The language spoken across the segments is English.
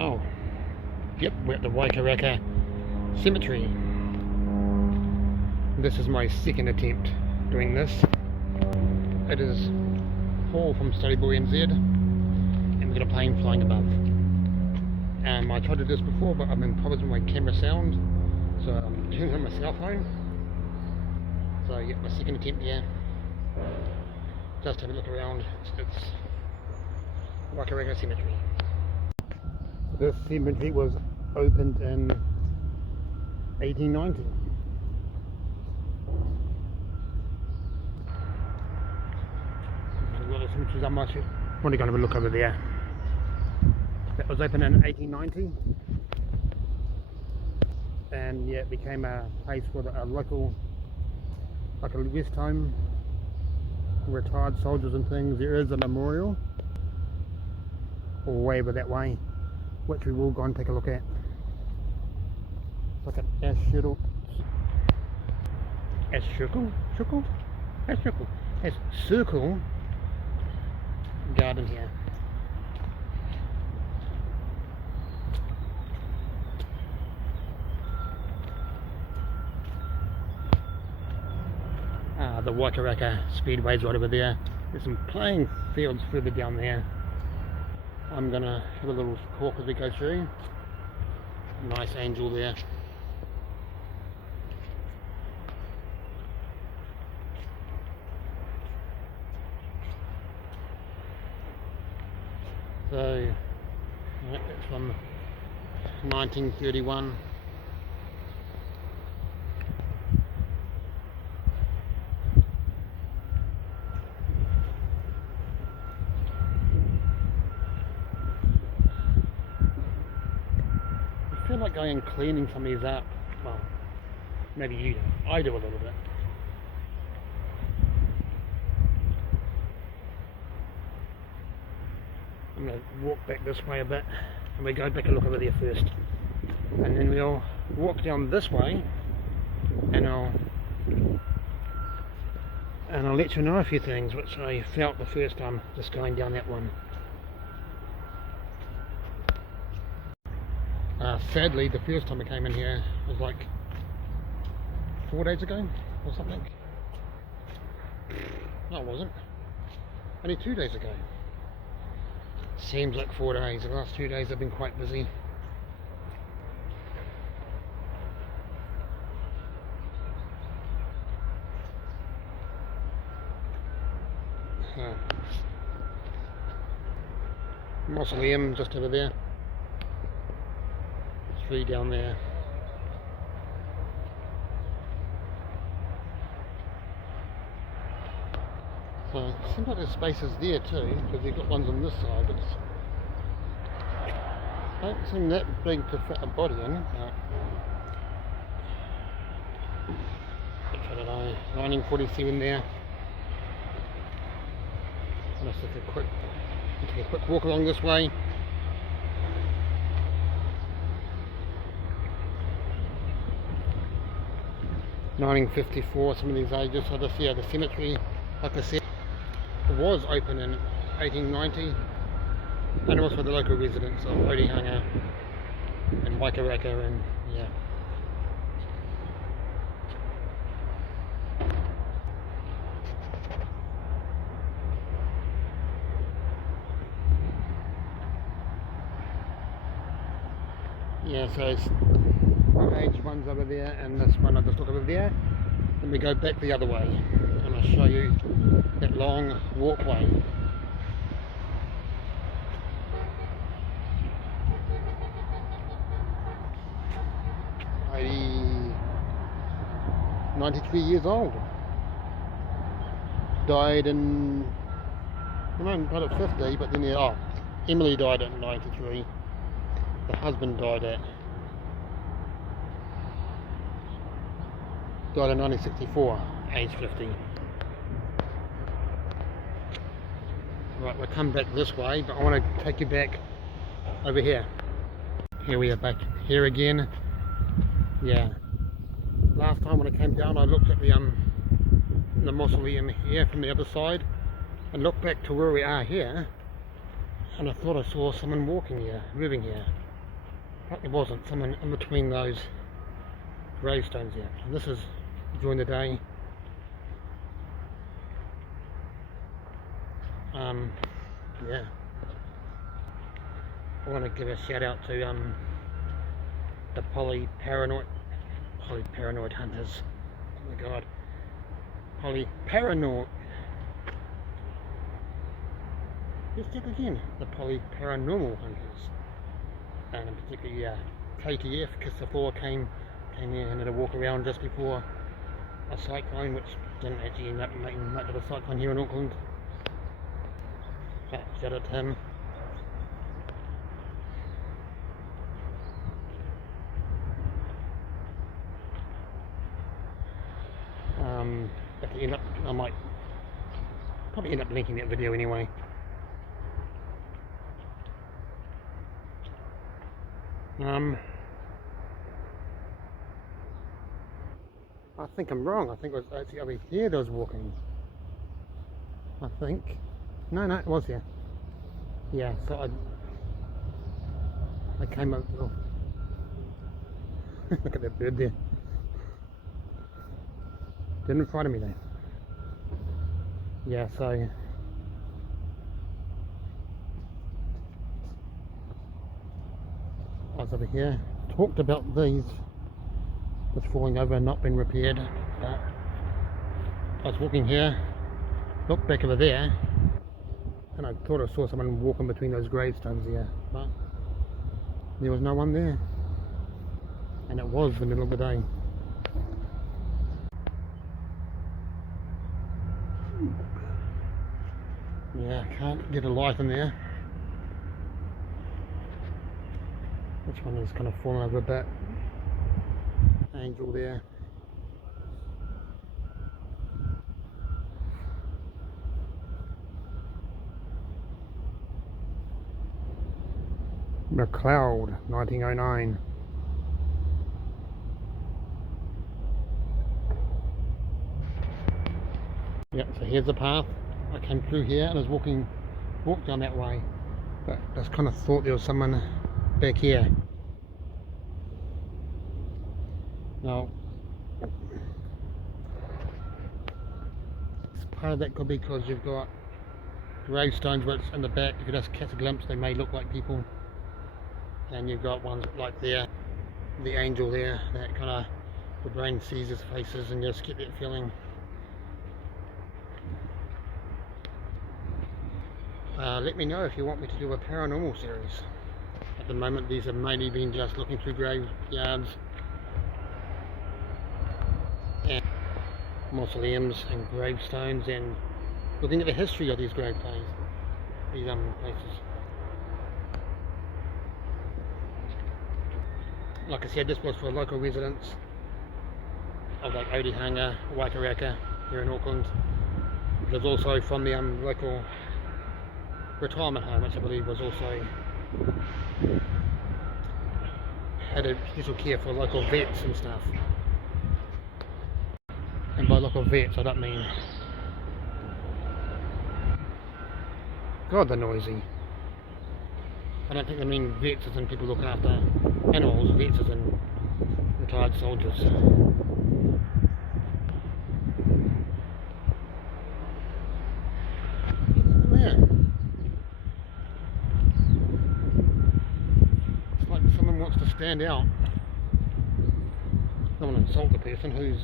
Wow. Yep, we're at the Waikaraka Cemetery. This is my second attempt doing this. It is Paul from studyboynz, and we've got a plane flying above. I tried to do this before, but I've been problems with my camera sound, so I'm turning on my cell phone. So yeah, my second attempt here. Just have a look around. It's Waikaraka Cemetery. This cemetery was opened in 1890. Well, the cemeteries are much. I'm only going to have a look over there. That was opened in 1890, and yeah, it became a place for a local, like a rest home, retired soldiers and things. There is a memorial way over that way, which we will go and take a look at. It's like an circle garden here. The Waikaraka Speedway's right over there. There's some playing fields further down there. I'm gonna have a little walk as we go through. Nice angel there. So, right, that's from 1931. I feel like going and cleaning some of these up. Well, maybe you do. I do a little bit. I'm going to walk back this way a bit, and we go back and look over there first, and then we'll walk down this way, and I'll let you know a few things which I felt the first time just going down that one. Sadly, the first time I came in here was like 4 days ago or something. No, it wasn't. Only 2 days ago. Seems like 4 days. The last 2 days have been quite busy. Mausoleum just over there. Tree down there. So it seems like there's spaces there too, because you've got ones on this side, but I don't seem that big to fit a body in. I don't know, 1947 there. Let's take a quick walk along this way. (1954), some of these ages. So this here, the cemetery, like I said, was open in 1890, and it was for the local residents of Onehunga and Waikaraka, and yeah. Yeah, so it's age one's over there, and this one I just took over there. Then we go back the other way, and I'll show you that long walkway. Lady, 93 years old. Died in, died at 50, but then Emily died at 93. The husband died in 1964, age 50. Right, we'll come back this way, but I want to take you back over here. Here we are back here again. Yeah. Last time when I came down, I looked at the mausoleum here from the other side, and looked back to where we are here, and I thought I saw someone walking here, moving here. But there wasn't someone in between those gravestones yet. And this is during the day. Yeah. I want to give a shout out to the polyparanoid hunters. Oh my god. Polyparanoid. Let's check again. The polyparanormal hunters. And in particular, KTF, Kiss 4 came in and had a walk around just before a cyclone, which didn't actually end up making much of a cyclone here in Auckland. But shout out to him. At the end up, I might probably end up linking that video anyway. I think I'm wrong. I think it was actually over here that was walking. I think. No, it was here. Yeah, so I came up. Oh. Look at that bird there. Didn't frighten me though. Yeah, so I was over here, talked about these was falling over and not been repaired, but I was walking here, looked back over there, and I thought I saw someone walking between those gravestones here, but there was no one there, and it was the middle of the day. Yeah, I can't get a light in there. This one is kind of fallen over a bit. Angel there. McLeod, 1909. Yeah, so here's the path. I came through here and I was walked down that way, but I just kind of thought there was someone back here. Now, part of that could be because you've got gravestones where it's in the back. If you just catch a glimpse, they may look like people, and you've got ones like there, the angel there, that kind of the brain sees his faces and you just get that feeling. Let me know if you want me to do a paranormal series. At the moment these have mainly been just looking through graveyards and mausoleums and gravestones and looking at the history of these gravestones, these places. Like I said, this was for local residents of like Onehunga, Waikaraka here in Auckland. It was also from the local retirement home, which I believe was also had a special care for local vets and stuff. And by local vets I don't mean, God they're noisy. I don't think they mean vets as in people looking after animals, vets as in retired soldiers. Yeah. It's like someone wants to stand out. I don't want to insult the person who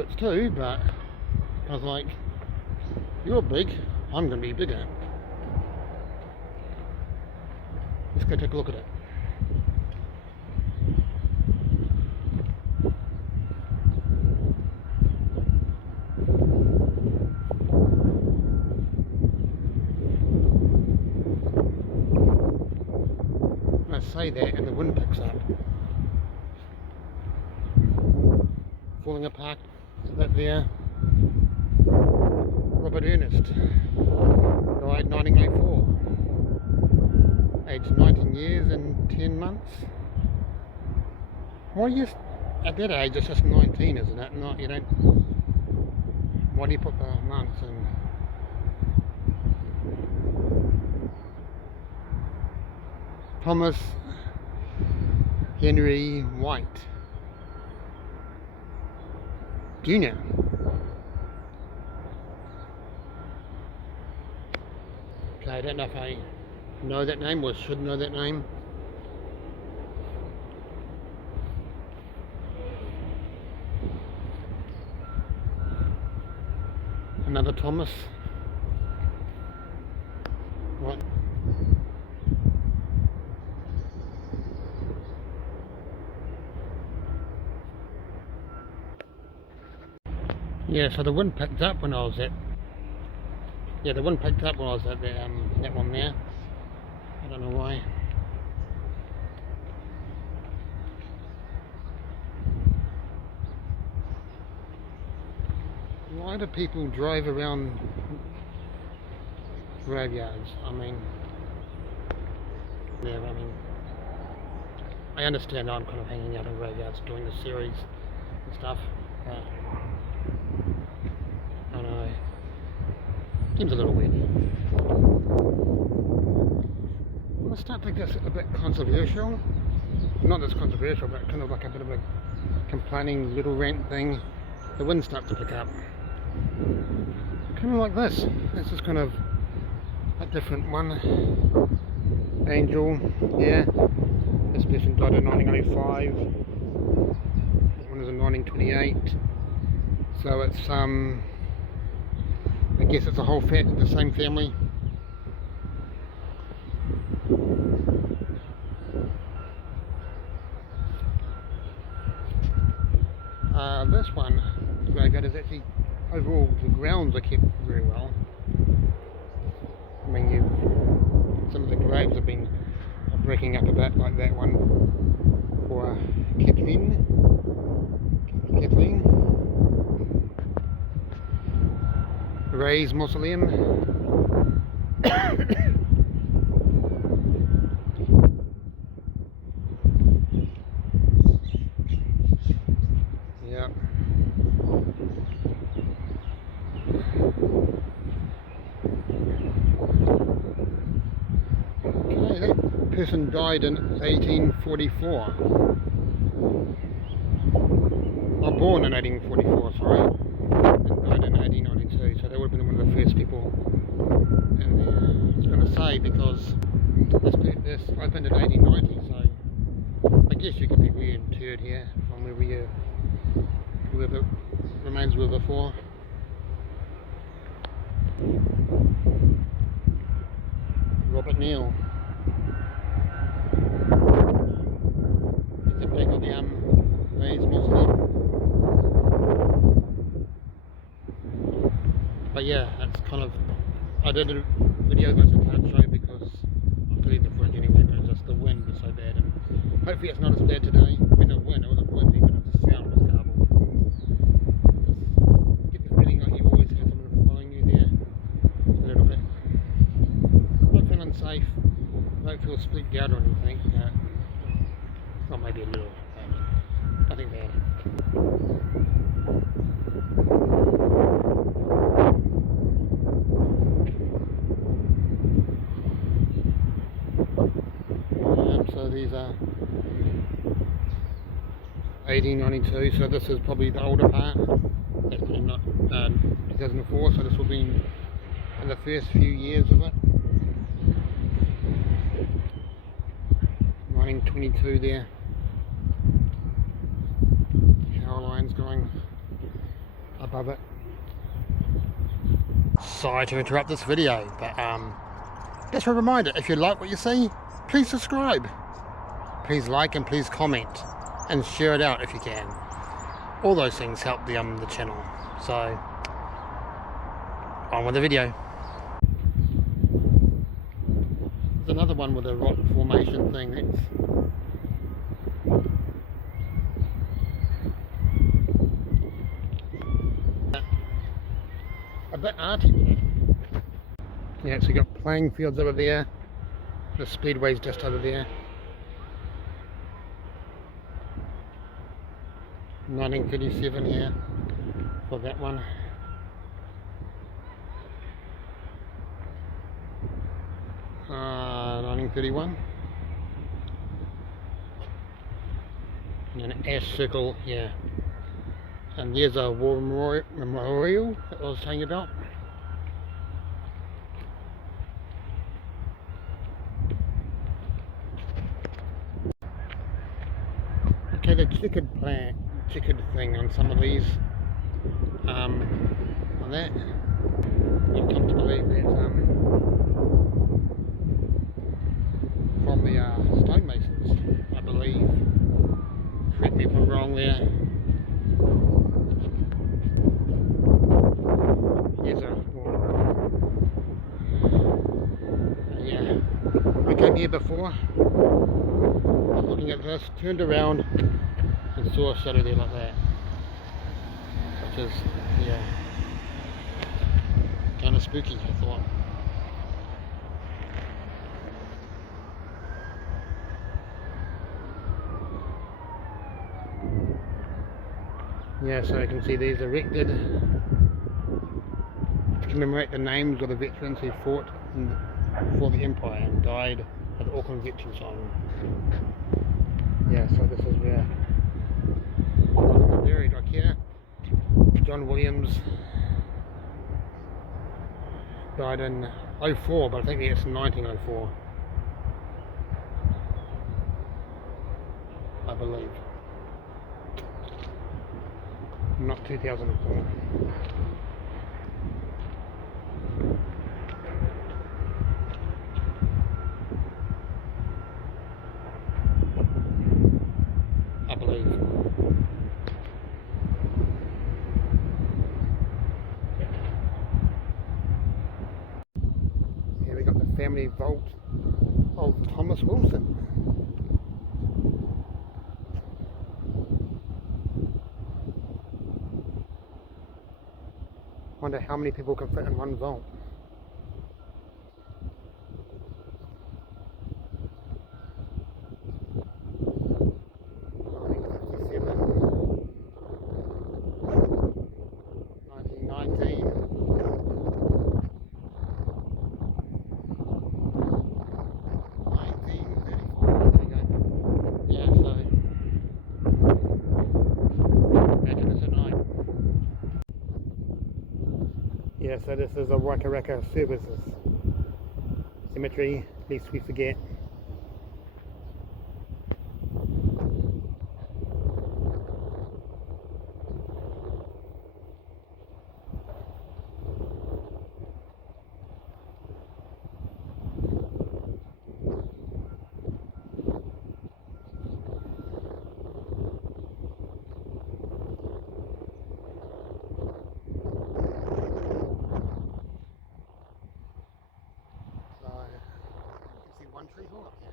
it's to, but I was like, you're big, I'm going to be bigger. Let's go take a look at it. I say that and the wind picks up. Falling apart, that there. Robert Ernest died 1904. Aged 19 years and 10 months. Why you at that age it's just 19, isn't it? Not, you don't, why do you put the months in? Thomas Henry White Jr. Okay, I don't know if I know that name or should know that name. Another Thomas. What? Yeah, so the wind picked up when I was at. Yeah, the wind picked up when I was at that one there. I don't know why. Why do people drive around graveyards? I mean, yeah, I mean, I understand I'm kind of hanging out in graveyards doing the series and stuff, but I don't know, seems a little weird. I'm going to start to get a bit controversial. Not as controversial, but kind of like a bit of a complaining little rant thing. The wind starts to pick up. Kind of like this. This is kind of a different one. Angel, yeah. This person died in 1995. That one is in 1928. So it's I guess it's a whole the same family. This one, the graveyard is actually, overall, the grounds are kept very well. I mean, some of the graves have been breaking up a bit, like that one for Kathleen. Ray's mausoleum. Yeah. Okay, that person died in 1844. Oh, born in 1844, sorry. And died in 1892, so that would have been one of the first people in there. I was going to say, because this opened in 1890, so I guess you could be reinterred here from whoever remains were before. Robert Neal. He's the back of the Ray's mausoleum. But yeah, it's kind of, I did a video which I can't show because I'll delete the footage anyway, but it's just the wind was so bad, and hopefully it's not as bad today. I mean, the wind, it wasn't windy, but the sound was terrible. Just get the feeling like you always have someone following you there a little bit. Don't feel unsafe, don't feel split out or anything, well, maybe a little, but nothing bad. So these are 1892, so this is probably the older part. That's probably not 2004, so this will be in the first few years of it. 1922 there. Power lines going above it. Sorry to interrupt this video, but just a reminder, if you like what you see, please subscribe. Please like and please comment and share it out if you can. All those things help the channel. So on with the video. There's another one with a rock formation thing. That's a bit arty with it. Yeah, so you got playing fields over there. The speedway's just over there. 1937 here for that one. Uh, 1931. And an S circle, yeah. And there's a war memorial that I was telling you about. Okay, the checkered thing on some of these, on that, you've come to believe that from the stonemasons, I believe. Correct me if I'm wrong there. Here's a yeah. I came here before. I was looking at this, turned around and saw a shadow there like that. Which is, yeah, kind of spooky, I thought. Yeah, so you can see these erected to commemorate the names of the veterans who fought for the Empire and died at the Auckland Veterans Home. Yeah, so this is where they're buried, like here. John Williams died in 04, but I think it's 1904, I believe. Not 2004. I believe. Here we got the family vault of Thomas Wilson. Wonder how many people can fit in one vault. Yeah, so this is a Waikaraka Cemetery, lest we forget. One tree hole up here.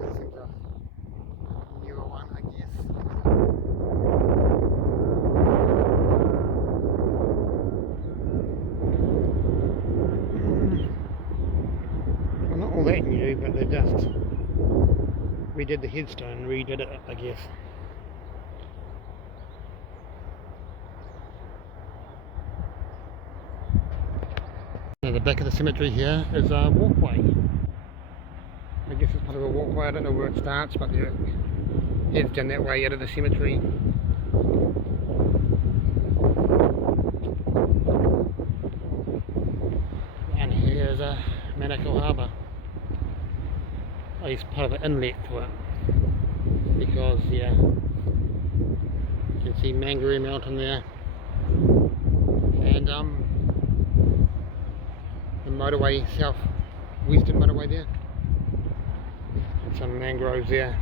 This seems a newer one, I guess. Well, not all that new, but they're just redid the headstone, redid it, I guess. Now the back of the cemetery here is a walkway. I guess it's part of a walkway, I don't know where it starts, but it heads down that way out of the cemetery. And here's a Manukau Harbour. It's part of the inlet to it, because yeah, you can see Mangaroo Mountain there, and the motorway, south-western motorway there, and some mangroves there.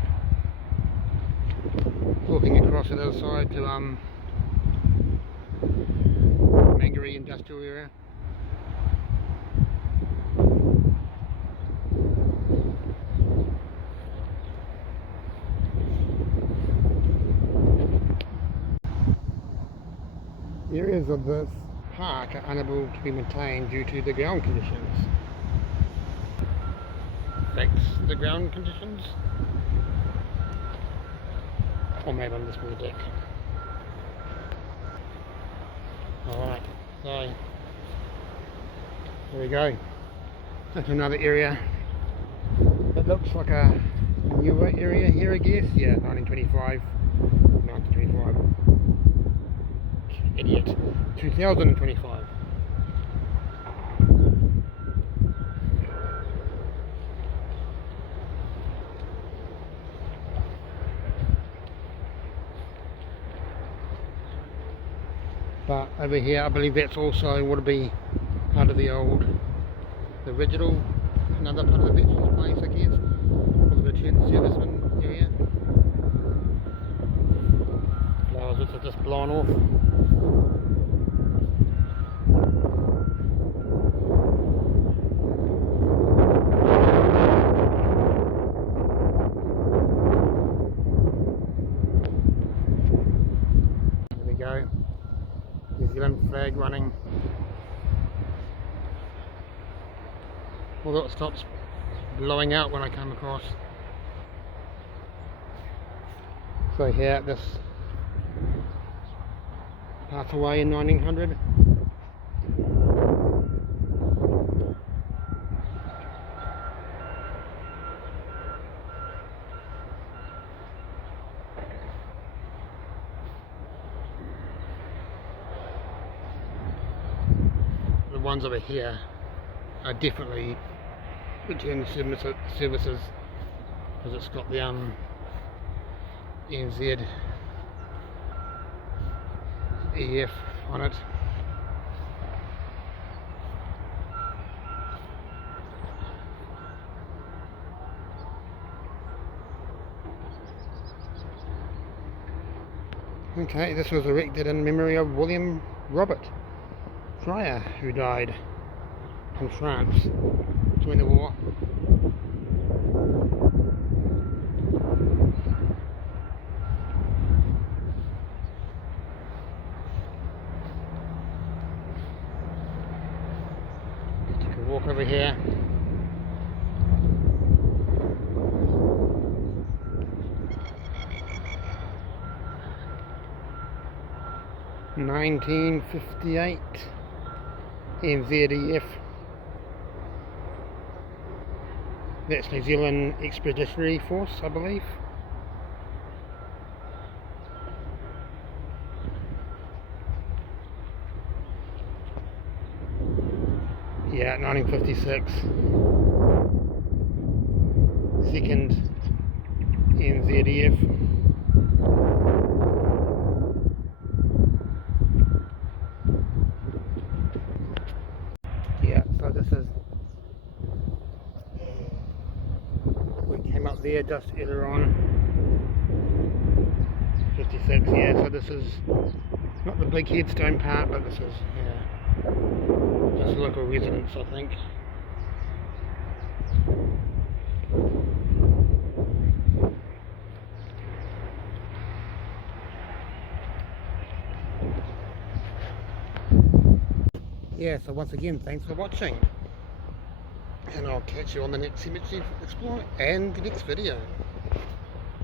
Walking across to the other side to Mangaroo Industrial Area. Areas of this park are unable to be maintained due to the ground conditions. Fix the ground conditions? Or maybe I'm just on the deck. Alright, so there we go. That's another area. It looks like a newer area here, I guess. Yeah, 1925. 1925. Idiot. 2025. But over here, I believe that's also would be part of the original, another part of the veterans place, I guess, or the returned serviceman area. Flowers which are just blown off. There we go. New Zealand flag running. Although it stops blowing out when I come across. So here, this passed away in 1900. The ones over here are definitely returned services because it's got the NZ EF on it. Okay, this was erected in memory of William Robert Fryer, who died in France during the war. Just take a walk over here. (1958) NZEF. That's New Zealand Expeditionary Force, I believe. Yeah, 1956. Second NZEF. Yeah, so this is, we came up there just earlier on. 56, yeah, so this is not the big headstone part, but this is, yeah, just local residents, I think. Yeah, so once again, thanks for watching, and I'll catch you on the next cemetery explore and the next video.